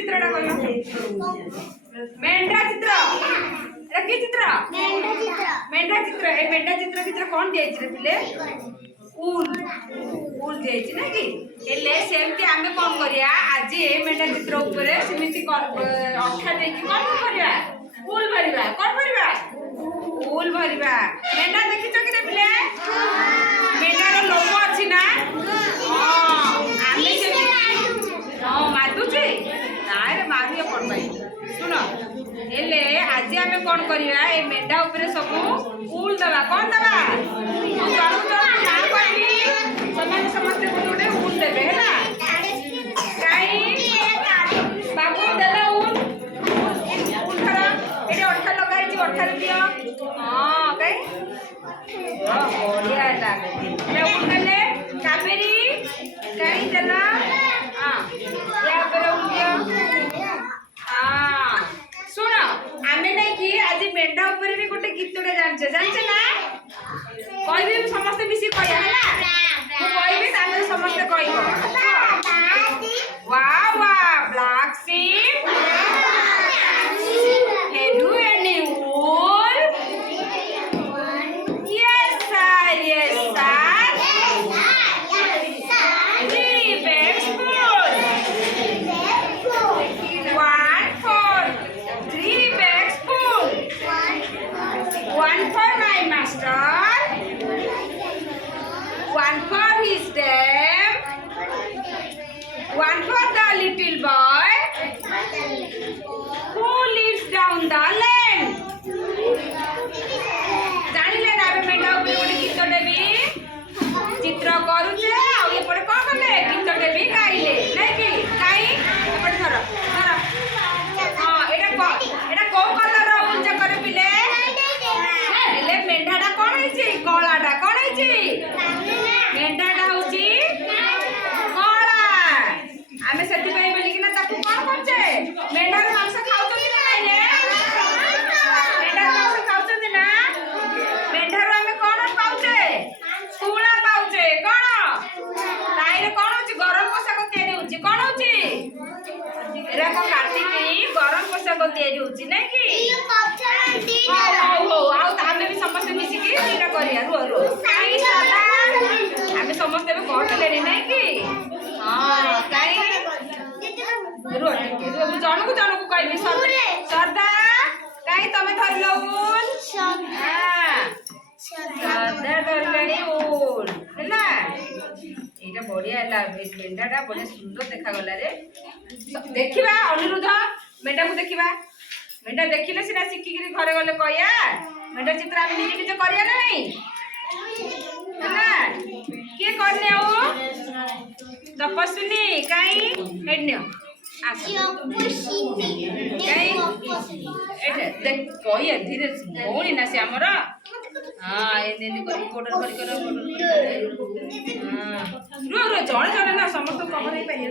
चित्रटा करियो मेंढा चित्र एटा की चित्र मेंढा चित्र ए मेंढा चित्र चित्र कोन दिए रे पिले उल दिए छी ना कि एले सेमती आमे कोन करिया आज ए मेंढा चित्र ऊपर सेमिति अठा दे कि कोन करिया उल भरिबा कोन भरिबा उल भरिबा मेंढा देखि छ कि रे पिले मेंढा रो लोम अछि ना आमे से मादु छी नाय रे मारियो कोन भाई सुनो एले आज आमे कोन करिया ए मेंढा ऊपर सब उल दबा कोन दबा जणु जणु ना करबी समान समस्त गोटे उल देबे हैला काई बाबू देला उल धरा एटे अठा लगाई छी अठा दियो हां काई बढ़िया लागे ले उल देले काबेरी काई देला हां या पर उल दियो हां सुनो आमे नै कि आज मेंढा ऊपर भी गोटे गीतडे जानछे ना कहबे समस्त मिसी कहया हैला मु कहबे तामे समस्त कहबो वाह वाह black sheep have you any wool yes sir three bags full one for three bags full one for my master one for his dam, one for the little boy who lives down the lane. जानिले ना बे मेंढा ऊपर गोटे गीतटे भी चित्र करूचे आ ये परे कोन कले गीतटे भी गाइले नै कि गाई एपटे धर हां एटा को कलर उल जे करे पिले एले मेंढाटा कोन हैछि कलाटा कोन हैछि मेंढाटा होछि कला आमे सेति पई बोली कि ना ताकू कोन करछे मेंढार मांस खाउछथि ना नाइले मेंढार मांस खाउछथि ना मेंढार आमे कोन पाउछे तुळा पाउछे कोन ताइरे कोन होछि गरम पोशाक तयारी होछि कोन होछि एरा को काटिकी गरम पोशाक तयारी होछि नै कि हो आउ तामे भी समस्त मिसी कि एटा करिया रो काई सदा आमे समस्त बे कहलेनी नै कि हां काई रो जणु जणु कहबी सरदा काई तमे धरलो उल सरदा धरलेनी उल हैला एटा बढ़िया हैला मेंढाटा बड़े सुंदर देखा गला रे देखिबा अनुरोध मेंढा को देखिबा मेंढा देखिले सिना सिक्की गिरी घरे गले कहया मेंढा चित्र आमे निजे निजे करिया नै हैला के करने हो तपस्विनी काई हेडन्यो देख कहिए धीरे भौणी ना से आमर हाँ एने कर रिपोर्टर कर रो रो जड़े जड़े ना समस्त खबर नहीं पाइए।